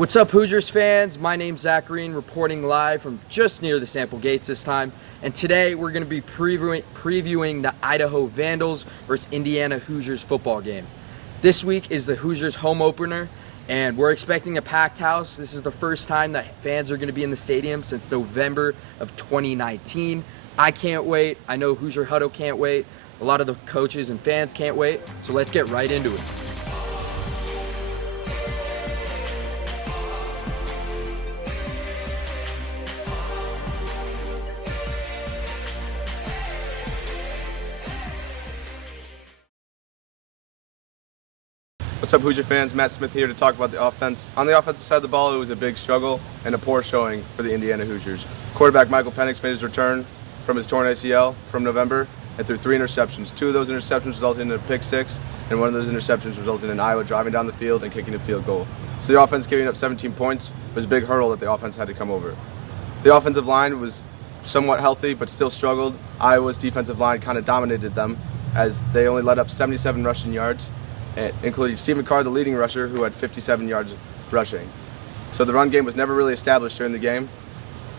What's up, Hoosiers fans? My name's Greene, reporting live from just near the Sample Gates this time. And today we're going to be previewing the Idaho Vandals versus Indiana Hoosiers football game. This week is the Hoosiers home opener, and we're expecting a packed house. This is the first time that fans are going to be in the stadium since November of 2019. I can't wait. I know Hoosier Huddle can't wait. A lot of the coaches and fans can't wait. So let's get right into it. What's up, Hoosier fans? Matt Smith here to talk about the offense. On the offensive side of the ball, it was a big struggle and a poor showing for the Indiana Hoosiers. Quarterback Michael Penix made his return from his torn ACL from November and threw 3 interceptions. 2 of those interceptions resulted in a pick 6, and 1 of those interceptions resulted in Iowa driving down the field and kicking a field goal. So the offense giving up 17 points was a big hurdle that the offense had to come over. The offensive line was somewhat healthy but still struggled. Iowa's defensive line kind of dominated them as they only let up 77 rushing yards, including Stephen Carr, the leading rusher, who had 57 yards rushing. So the run game was never really established during the game.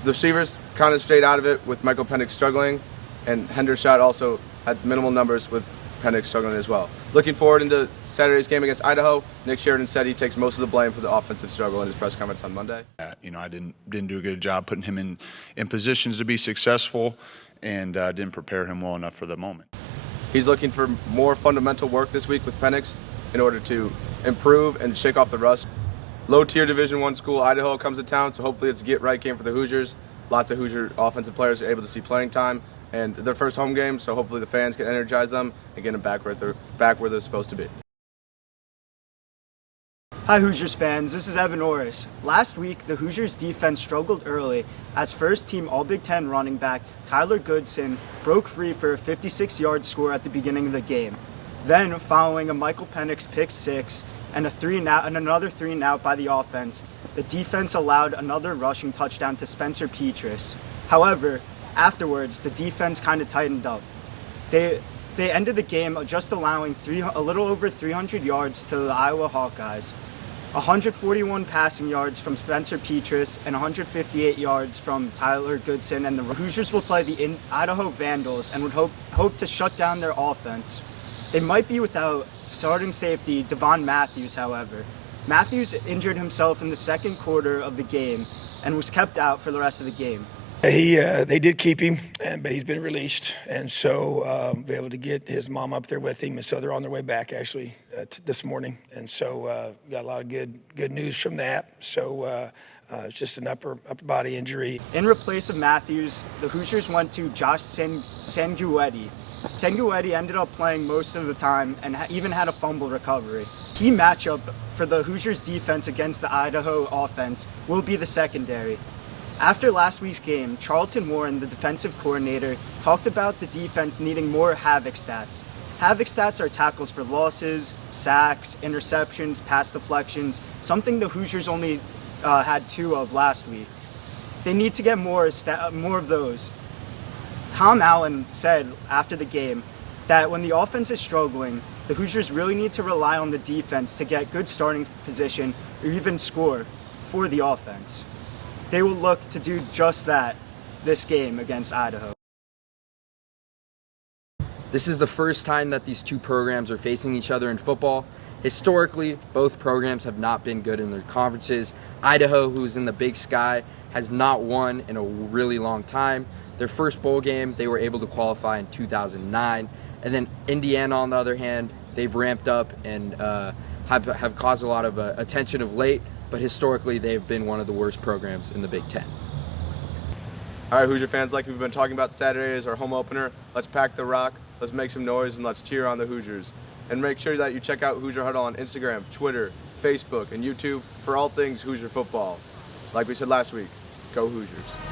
The receivers kind of stayed out of it with Michael Penix struggling, and Hendershot also had minimal numbers with Penix struggling as well. Looking forward into Saturday's game against Idaho, Nick Sheridan said he takes most of the blame for the offensive struggle in his press conference on Monday. I didn't do a good job putting him in positions to be successful, and didn't prepare him well enough for the moment. He's looking for more fundamental work this week with Penix in order to improve and shake off the rust. Low-tier Division I school, Idaho, comes to town, so hopefully it's a get-right game for the Hoosiers. Lots of Hoosier offensive players are able to see playing time, and their first home game, so hopefully the fans can energize them and get them back where they're supposed to be. Hi Hoosiers fans, this is Evan Orris. Last week, the Hoosiers defense struggled early as first-team All-Big Ten running back Tyler Goodson broke free for a 56-yard score at the beginning of the game. Then, following a Michael Penix pick 6 and another 3-and-out by the offense, the defense allowed another rushing touchdown to Spencer Petras. However, afterwards, the defense kind of tightened up. They ended the game just allowing a little over 300 yards to the Iowa Hawkeyes, 141 passing yards from Spencer Petras, and 158 yards from Tyler Goodson, and the Hoosiers will play the Idaho Vandals and would hope to shut down their offense. They might be without starting safety Devon Matthews, however. Matthews injured himself in the second quarter of the game and was kept out for the rest of the game. They did keep him, but he's been released, and so be able to get his mom up there with him, and so they're on their way back actually this morning, and so got a lot of good news from that. So it's just an upper body injury. In replace of Matthews, the Hoosiers went to Josh Sanguetti. Sanguetti ended up playing most of the time and even had a fumble recovery. Key matchup for the Hoosiers defense against the Idaho offense will be the secondary. After last week's game, Charlton Warren, the defensive coordinator, talked about the defense needing more havoc stats. Havoc stats are tackles for losses, sacks, interceptions, pass deflections, something the Hoosiers only had 2 of last week. They need to get more of those. Tom Allen said after the game that when the offense is struggling, the Hoosiers really need to rely on the defense to get good starting position or even score for the offense. They will look to do just that this game against Idaho. This is the first time that these two programs are facing each other in football. Historically, both programs have not been good in their conferences. Idaho, who's in the Big Sky, has not won in a really long time. Their first bowl game, they were able to qualify in 2009. And then Indiana, on the other hand, they've ramped up and have caused a lot of attention of late. But historically, they've been one of the worst programs in the Big Ten. All right, Hoosier fans, like we've been talking about, Saturday is our home opener. Let's pack the rock, let's make some noise, and let's cheer on the Hoosiers. And make sure that you check out Hoosier Huddle on Instagram, Twitter, Facebook, and YouTube for all things Hoosier football. Like we said last week, go Hoosiers.